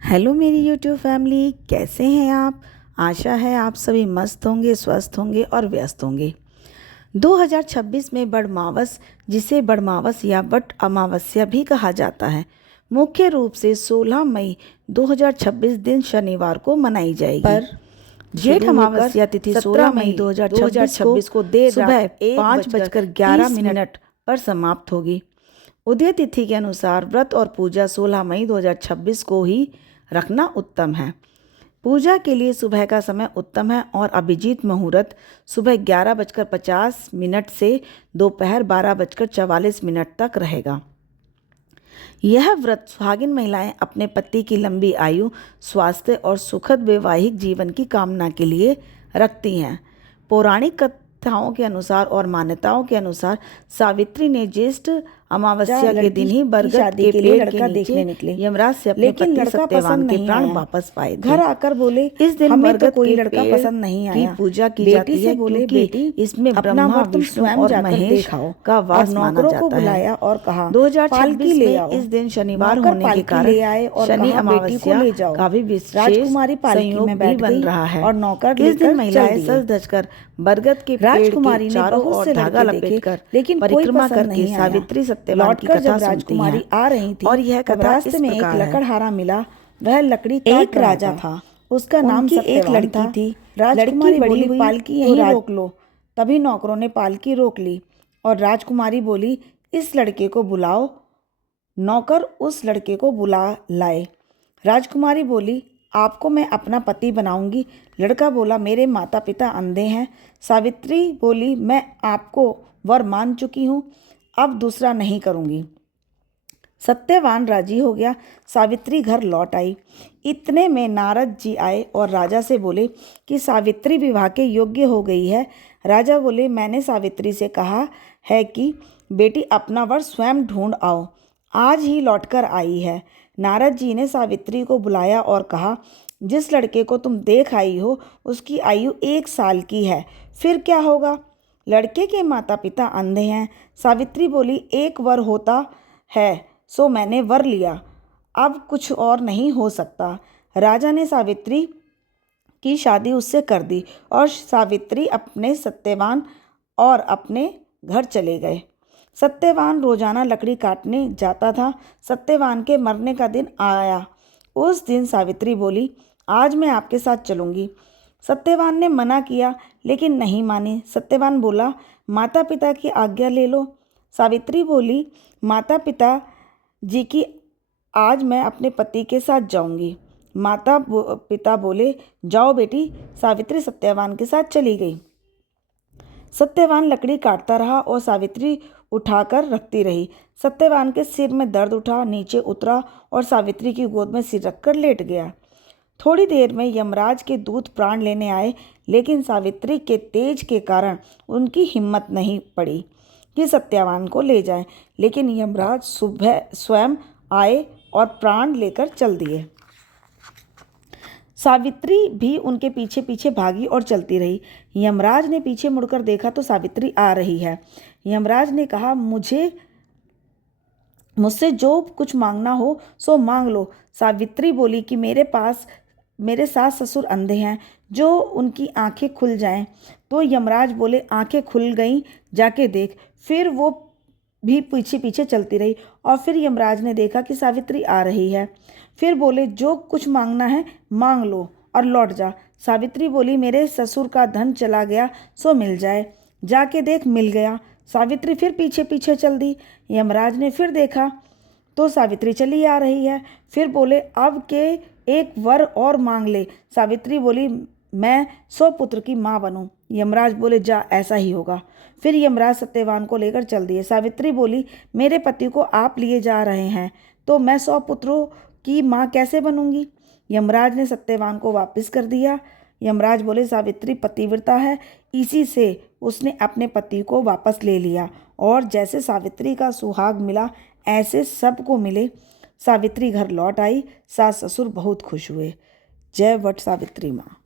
Hello मेरी YouTube family, कैसे हैं आप। आशा है आप सभी मस्त होंगे, स्वस्थ होंगे और व्यस्त होंगे। 2026 में बड़मावस, जिसे बड़मावस या बट अमावस्या भी कहा जाता है, मुख्य रूप से 16 मई 2026 दिन शनिवार को मनाई जाएगी। पर जेठ अमावस्या तिथि 16 मई 2026 को देर सुबह 5:11 पर समाप्त होगी। उदय तिथि के अनुसार व्रत और पूजा 16 मई 2026 को ही रखना उत्तम है। पूजा के लिए सुबह का समय उत्तम है और अभिजीत मुहूर्त सुबह 11:50 से दोपहर 12:44 तक रहेगा। यह व्रत सुहागिन महिलाएं अपने पति की लंबी आयु, स्वास्थ्य और सुखद वैवाहिक जीवन की कामना के लिए रखती हैं। पौराणिक कथाओं के अनुसार और मान्यताओं के अनुसार सावित्री ने ज्येष्ठ अमावस्या के दिन ही बरगद के पेड़ के नीचे निकले यमराज से अपने पति सत्यवान के प्राण वापस पाए थे। घर आकर बोले, इस दिन बरगद कोई लड़का पसंद नहीं आया की पूजा की जाती है, बोले बेटी इसमें ब्रह्मा विष्णु और महेश का वास माना जाता है। और कहा 2026 में इस दिन शनिवार होने के कारण शनि अमावस्या का भी विशेष संयोग भी बन रहा है और नौकर इस दिन महिलाएं सज धज कर बरगद के राजकुमारी ने चारों ओर धागा लपेटकर लेकिन परिक्रमा करके सावित्री सत्यवान की कथा सुनती हैं। आ रही थी और यह कथा रास्ते में एक लकड़हारा मिला। वह लकड़ी एक राजा था, उसका नाम एक लड़की थी। राजकुमारी बड़ी हुई, पालकी यहीं रोक लो। तभी नौकरों ने पालकी रोक ली और राजकुमारी बोली, इस लड़के को बुलाओ। नौकर उस लड़के को बुला लाए। राजकुमारी बोली, आपको मैं अपना पति बनाऊंगी। लड़का बोला, मेरे माता पिता अंधे हैं। सावित्री बोली, मैं आपको वर मान चुकी हूँ, अब दूसरा नहीं करूँगी। सत्यवान राजी हो गया। सावित्री घर लौट आई। इतने में नारद जी आए और राजा से बोले कि सावित्री विवाह के योग्य हो गई है। राजा बोले, मैंने सावित्री से कहा है कि बेटी अपना वर स्वयं ढूंढ आओ, आज ही लौटकर आई है। नारद जी ने सावित्री को बुलाया और कहा, जिस लड़के को तुम देख आई हो उसकी आयु 1 साल की है, फिर क्या होगा। लड़के के माता पिता अंधे हैं। सावित्री बोली, एक वर होता है सो मैंने वर लिया, अब कुछ और नहीं हो सकता। राजा ने सावित्री की शादी उससे कर दी और सावित्री अपने सत्यवान और अपने घर चले गए। सत्यवान रोजाना लकड़ी काटने जाता था। सत्यवान के मरने का दिन आया। उस दिन सावित्री बोली, आज मैं आपके साथ चलूँगी। सत्यवान ने मना किया लेकिन नहीं मानी। सत्यवान बोला, माता पिता की आज्ञा ले लो। सावित्री बोली, माता पिता जी की आज मैं अपने पति के साथ जाऊंगी। माता पिता बोले, जाओ बेटी। सावित्री सत्यवान के साथ चली गई। सत्यवान लकड़ी काटता रहा और सावित्री उठाकर रखती रही। सत्यवान के सिर में दर्द उठा, नीचे उतरा और सावित्री की गोद में सिर रखकर लेट गया। थोड़ी देर में यमराज के दूत प्राण लेने आए, लेकिन सावित्री के तेज के कारण उनकी हिम्मत नहीं पड़ी कि सत्यवान को ले जाएं। लेकिन यमराज सुबह स्वयं आए और प्राण लेकर चल दिए। सावित्री भी उनके पीछे पीछे भागी और चलती रही। यमराज ने पीछे मुड़कर देखा तो सावित्री आ रही है। यमराज ने कहा, मुझसे जो कुछ मांगना हो सो मांग लो। सावित्री बोली कि मेरे सास ससुर अंधे हैं, जो उनकी आंखें खुल जाएं। तो यमराज बोले, आंखें खुल गईं, जाके देख। फिर वो भी पीछे पीछे चलती रही और फिर यमराज ने देखा कि सावित्री आ रही है। फिर बोले, जो कुछ मांगना है मांग लो और लौट जा। सावित्री बोली, मेरे ससुर का धन चला गया सो मिल जाए। जाके देख, मिल गया। सावित्री फिर पीछे पीछे चल दी। यमराज ने फिर देखा तो सावित्री चली आ रही है। फिर बोले, अब के एक वर और मांग ले। सावित्री बोली, मैं 100 पुत्र की माँ बनूं। यमराज बोले, जा, ऐसा ही होगा। फिर यमराज सत्यवान को लेकर चल दिए। सावित्री बोली, मेरे पति को आप लिए जा रहे हैं तो मैं 100 पुत्रों की माँ कैसे बनूंगी। यमराज ने सत्यवान को वापस कर दिया। यमराज बोले, सावित्री पतिव्रता है, इसी से उसने अपने पति को वापस ले लिया और जैसे सावित्री का सुहाग मिला ऐसे सबको मिले। सावित्री घर लौट आई। सास ससुर बहुत खुश हुए। जय वट सावित्री माँ।